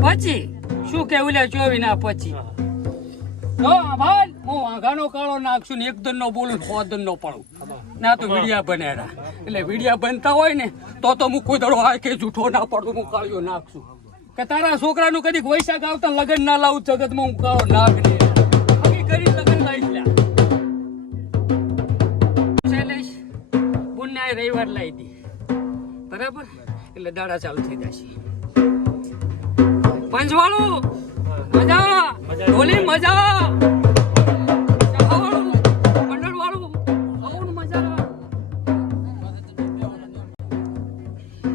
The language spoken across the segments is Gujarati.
પછી શું કેવું લે 24 ના પછી તો ભાઈ હું વાઘાનો કાળો નાખશું ને 1 દન નો બોલું 100 દન નો પડું ના તો વિડિયા બનેરા એટલે વિડિયા બનતા હોય ને તો હું કોઈ દડો આ કે જૂઠો ના પડું હું કાળિયો નાખશું કે તારા છોકરાનું કદી વૈશાખ આવતા લગન ના લાવું જગતમાં હું કાળો નાગ ને બાકી કરી લગન લાવીશ લ્યા શૈલેષ બુનને રવિવાર લાવી દી બરાબર એટલે દાડા ચાલુ થઈ જશે પંચવાળું મજા ઢોલી મજા મંડળવાળું આવું મજા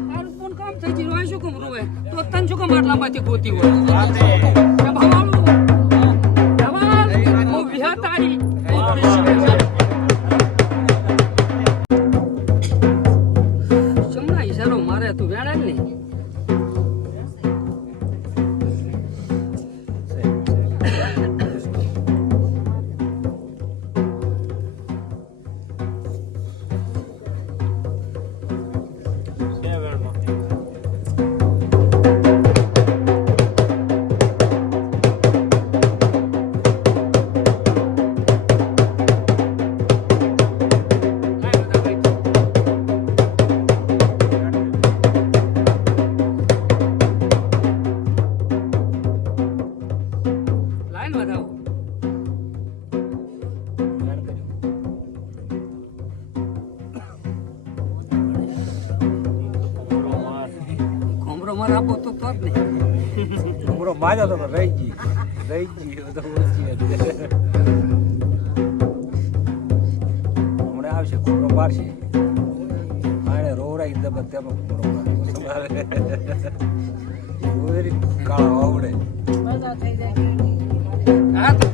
તારું કોણ કામ થઈ ગયું હોય શું કમ રોવે તો તન શું કમ આટલામાંથી ગોતી હોય વિહાતારી ચમડા ઈશારો મારે તું વેડા ને આપો તો જ ને ઉમરો માજો તો રહી ગઈ તો હમણાં આવશે ઉમરો મારશે આને રોવરાઈ દે તેનો ઉમરો મારે કાળો આવડે મજા થઈ જાય હા તો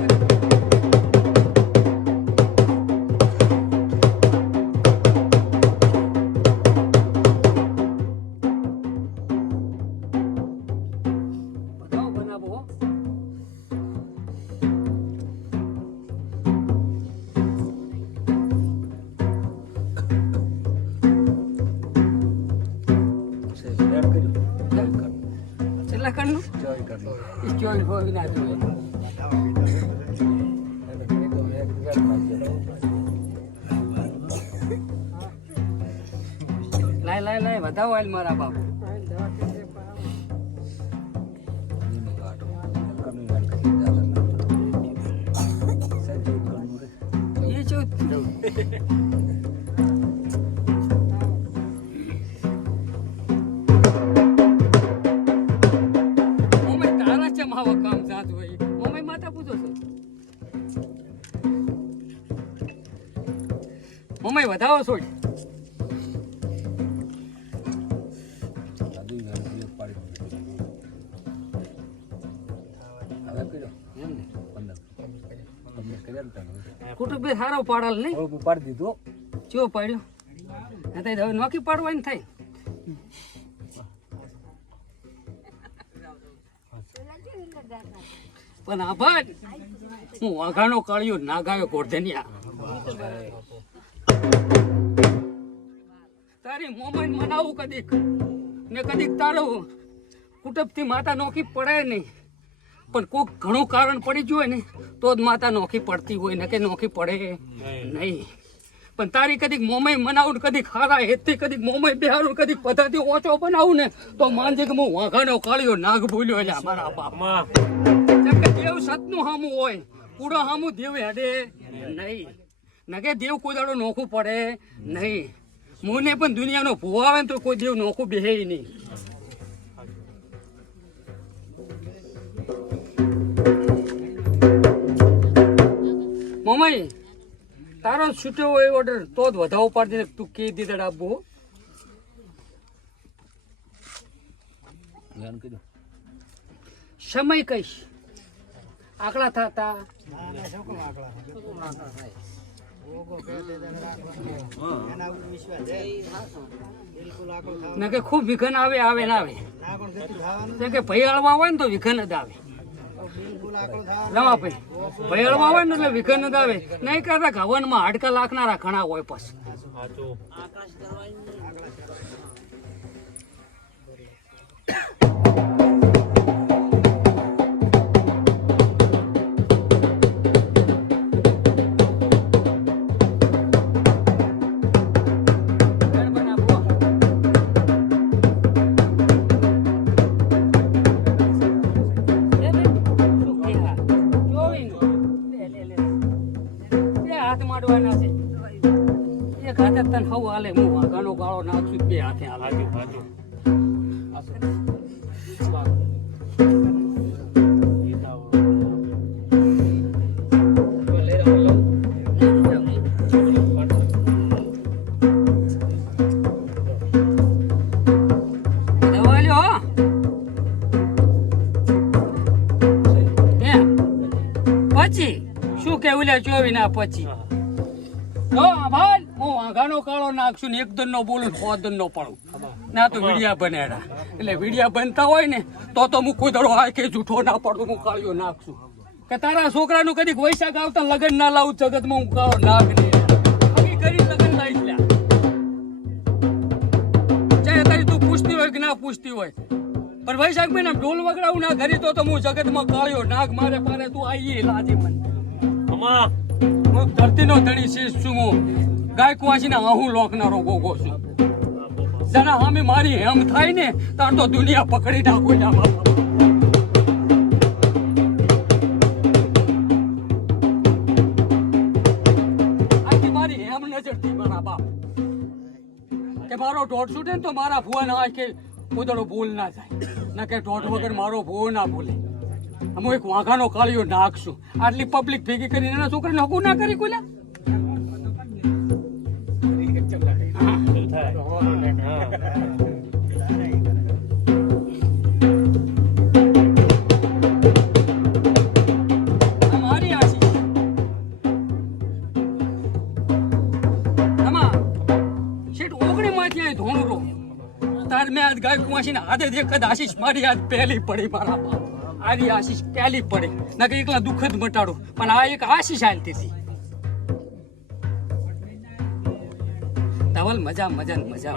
લાય વધાવો આલ મારા બાપ મમ્મી વધાવો છોડ કુટુંબ સારો પાડલ નહીં પાડી દીધો ચો પાડ્યો હવે નોખી પાડવાની થાય પણ આભાર હું વાઘાનો કાળિયો ના ગાયો ગોરધનિયા તારી મોમન મનાવું કદીક ને કદીક તારું કુટુંબથી માતા નોખી પડે નહીં પણ કોઈક ઘણું કારણ પડી ગયું હોય ને તો જ માતા નોખી પડતી હોય ને કે નોખી પડે નહીં પણ તારી કદીક મોમય મનાવું કદીક હારા હેતથી કદીક મોમય બેહારું કદીક પદ્ધતિ ઓછો બનાવું ને તો માનજે કે હું વાઘાનો કાળિયો નાગ ભૂલ્યો એટલે અમારા બાપમાં જેમ કે દેવ સતનું હામું હોય પૂરો હામું દેવ હેડે નહીં નકે દેવ કોઈ દાડો નોખું પડે નહીં મુને પણ દુનિયાનો ભૂવો આવે ને તો કોઈ દેવ નોખું બેહે નહીં મમ્મી તારો છૂટ્યો હોય ઓર્ડર તો જ વધાવો પાડી દે તું કહી દીધા ડાબો સમય કહીશ આકડા થતા ના કે ખૂબ વિઘન આવે આવે ના આવે કે ભૈયાળમાં હોય ને તો વિઘન જ આવે રમાભાઈ ભૈયાળમાં હોય ને એટલે વિઘન જ આવે નહીં કરતા ઘવનમાં હાડકા લાખનારા ઘણા હોય પછી હાલે હું વાઘાનો ગાળો નાખશું બે હાથે હાલે શું કેવું લે 24 ના પછી ભાઈ હું વાઘાનો કાળો નાખશું ને 1 દન નો બોલું 100 દન નો પડું ના તો વિડિયા બનેડા એટલે વિડિયા બનતા હોય ને તો હું કોઈ દડો આ કે જૂઠો ના પડું હું કાળિયો નાખશું કે તારા છોકરાનું કદી વૈશાખ આવતા લગન ના લાવું જગતમાં હું કાળો નાગ ને કરી લગન લાવીશ લ્યા ચાહે તારી તું પૂછતી હોય કે ના પૂછતી હોય પણ વૈશાખ મહિના ઢોલ વગડાવું ના ઘરી તો હું જગતમાં કાળિયો નાગ મારે પારે તું આવીએ લાજે મને હું ધરતીનો ધણી શીશ છું હું ગાય કુવાસીને હું લોકનારો ગોગો છું જરા સામે મારી હેમ થાય ને તાર તો દુનિયા પકડી નાખો આથી મારી હેમ નજરથી મારા બાપ કે મારો દોઢ છૂટે ને તો મારા ભુવા ના કે ઉદડો ભૂલ ના જાય ના કે દોઢ વગર મારો ભૂવો ના ભૂલે હું એક વાઘાનો કાળિયો નાખશું આટલી પબ્લિક ભેગી કરીને એના છોકરાને હકુ ના કરી કોઈલા મારી આશીષ શેઠ ઓગણી માંથી અહીં ધોણું તાર મેં આજ ગાય કુવાસી ને હાથે દેખત આશીષ મારી આજ પહેલી પડી મારા બાપ આરી આશીષ પહેલી પડે ના કે એકલા દુઃખ જ મટાડું પણ આ એક આશીષ હાલતી હતી ધવલ મજા મજા મજા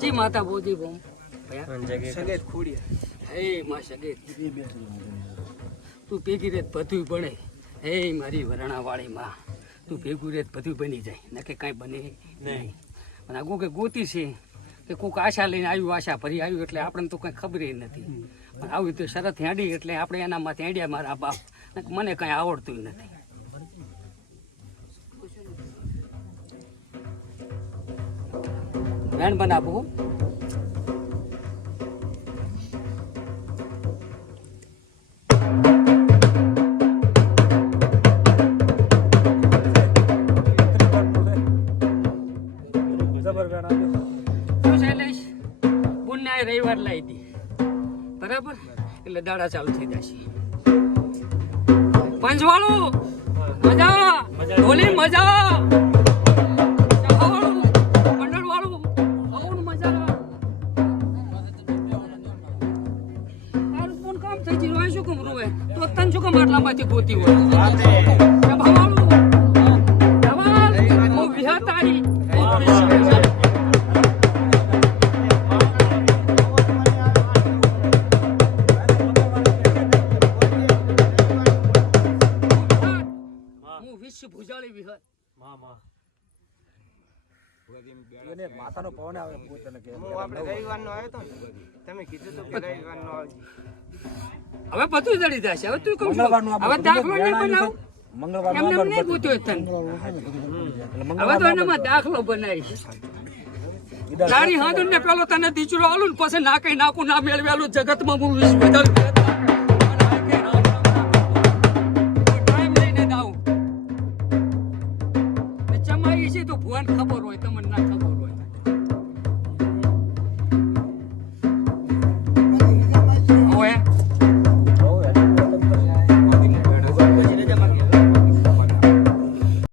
જી માતા બોજી બોમ સગેત ખોડિયા હે માં સગેત તું ભેગી રેત બધું બને હે મારી વરણા વાળી માં તું ભેગું રેત બધું બની જાય નકે કાંઈ બને નહીં પણ આગો કે ગોતી છે કે કોઈક આશા લઈને આવ્યું આશા ભરી આવ્યું એટલે આપણને તો કંઈ ખબર નથી પણ આવી તો શરત હેડી એટલે આપણે એનામાં હેડ્યા મારા બાપ મને કંઈ આવડતું નથી વેણ બનાવું રવિવાર લાવી દી બરાબર એટલે દાડા ચાલુ થઈ જશે પંચવાળું મજા ઢોલી મજા માટલામાંથી ગોતી હોય વિહતારી હું વિશ્વ ભુજાળી વિહત માતાનો પવન આવે પોતાને કે આપણે રવિવારનો આવ્યો તો તમે કીધું તો કે રવિવારનો આવજો હવે બધું જડી જશે હવે તું કહું હવે દાખલો નહીં બનાવ એમને એમ નહીં ગોત્યો તને. હવે તો એનામાં દાખલો બનાવીશ. તારી હાંધું ને પેલો તને દીચરો આલું ને પછી ના કઈ નાખું ના મેળવેલું જગતમાં હું વિશ્વ ટાઈમ લઈને દાવ ચમાઈ છે તો ભુવન ખબર હોય તમને ના ખબર